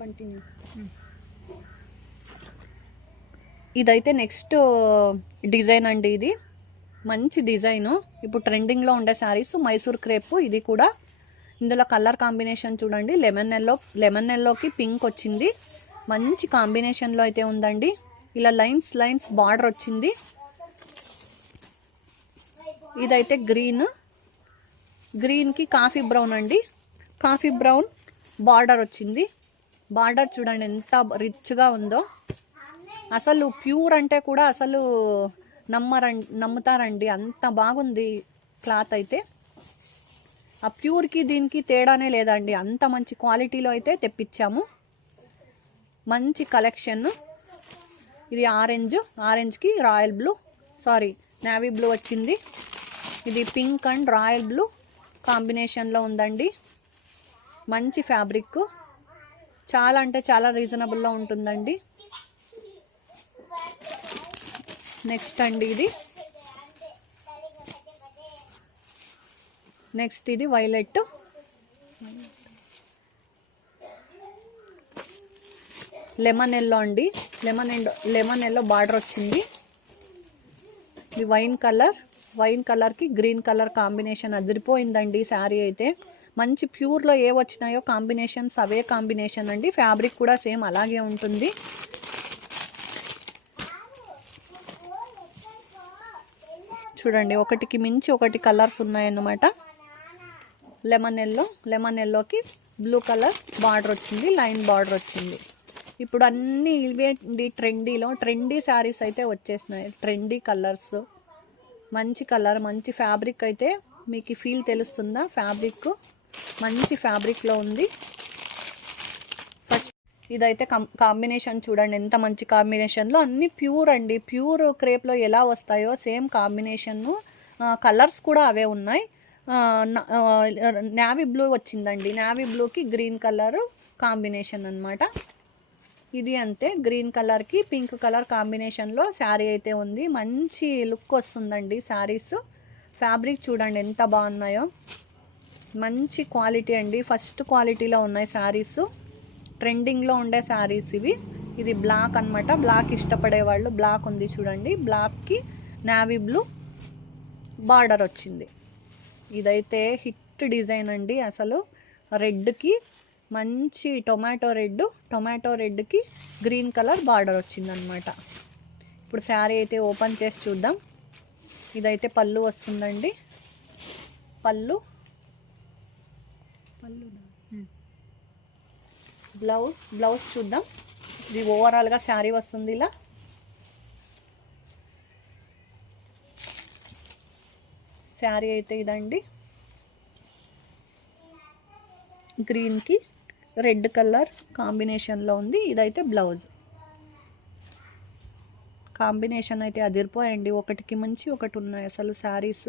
Continue. ఇదైతే next design అండి. ఇది మంచి డిజైను, ఇప్పుడు ట్రెండింగ్లో ఉండే శారీస్ మైసూర్ క్రేప్. ఇది కూడా ఇందులో కలర్ కాంబినేషన్ చూడండి, లెమన్ ఎల్లోకి పింక్ వచ్చింది. మంచి కాంబినేషన్లో అయితే ఉందండి. ఇలా లైన్స్ బార్డర్ వచ్చింది. ఇదైతే గ్రీన్కి కాఫీ బ్రౌన్ అండి. కాఫీ బ్రౌన్ బార్డర్ వచ్చింది. బార్డర్ చూడండి ఎంత రిచ్గా ఉందో. అసలు ప్యూర్ అంటే కూడా అసలు నమ్ముతారండి, అంత బాగుంది క్లాత్ అయితే. ఆ ప్యూర్కి దీనికి తేడానే లేదండి, అంత మంచి క్వాలిటీలో అయితే తెప్పించాము. మంచి కలెక్షన్. ఇది ఆరెంజ్కి రాయల్ బ్లూ, నేవీ బ్లూ వచ్చింది. ఇది పింక్ అండ్ రాయల్ బ్లూ కాంబినేషన్లో ఉందండి. మంచి ఫ్యాబ్రిక్, చాలా అంటే చాలా రీజనబుల్లో ఉంటుందండి. నెక్స్ట్ అండి ఇది వైలెట్. లెమన్ ఎల్లో అండి. లెమన్ ఎల్లో బార్డర్ వచ్చింది. ఇది వైన్ కలర్కి గ్రీన్ కలర్ కాంబినేషన్ అదిరిపోయిందండి శారీ అయితే. మంచి ప్యూర్లో ఏ వచ్చినాయో కాంబినేషన్స్ అవే కాంబినేషన్ అండి. ఫ్యాబ్రిక్ కూడా సేమ్ అలాగే ఉంటుంది. చూడండి, ఒకటికి మించి ఒకటి కలర్స్ ఉన్నాయన్నమాట. లెమన్ ఎల్లోకి బ్లూ కలర్ బార్డర్ వచ్చింది, లైన్ బార్డర్ వచ్చింది. ఇప్పుడు అన్నీ ఇవే ట్రెండీ శారీస్ అయితే వచ్చేసినాయి. ట్రెండీ కలర్స్, మంచి కలర్, మంచి ఫ్యాబ్రిక్ అయితే మీకు ఫీల్ తెలుస్తుందా? ఫ్యాబ్రిక్ మంచి ఫ్యాబ్రిక్లో ఉంది. ఫస్ట్ ఇదైతే కాంబినేషన్ చూడండి ఎంత మంచి కాంబినేషన్లో, అన్నీ ప్యూర్ అండి. ప్యూర్ క్రేప్లో ఎలా వస్తాయో సేమ్ కాంబినేషన్ను, కలర్స్ కూడా అవే ఉన్నాయి. నేవీ బ్లూ వచ్చిందండి. నేవీ బ్లూకి గ్రీన్ కలర్ కాంబినేషన్ అన్నమాట. ఇది అంతే, గ్రీన్ కలర్కి పింక్ కలర్ కాంబినేషన్లో శారీ అయితే ఉంది. మంచి లుక్ వస్తుందండి శారీస్. ఫ్యాబ్రిక్ చూడండి ఎంత బాగున్నాయో, మంచి క్వాలిటీ అండి. ఫస్ట్ క్వాలిటీలో ఉన్నాయి శారీస్, ట్రెండింగ్లో ఉండే శారీస్ ఇవి. ఇది బ్లాక్ అనమాట. బ్లాక్ ఇష్టపడే వాళ్ళు, బ్లాక్ ఉంది చూడండి, బ్లాక్కి నేవీ బ్లూ బార్డర్ వచ్చింది. ఇదైతే హిట్ డిజైన్ అండి. అసలు రెడ్కి మంచి టొమాటో రెడ్కి గ్రీన్ కలర్ బార్డర్ వచ్చిందనమాట. ఇప్పుడు శారీ అయితే ఓపెన్ చేసి చూద్దాం. ఇదైతే పళ్ళు వస్తుందండి. పళ్ళు బ్లౌజ్ చూద్దాం. ఇది ఓవరాల్గా శారీ వస్తుంది ఇలా. శారీ అయితే ఇదండి, గ్రీన్కి రెడ్ కలర్ కాంబినేషన్లో ఉంది. ఇదైతే బ్లౌజ్. కాంబినేషన్ అయితే అదిరిపోయండి, ఒకటికి మించి ఒకటి ఉన్నాయి అసలు శారీస్.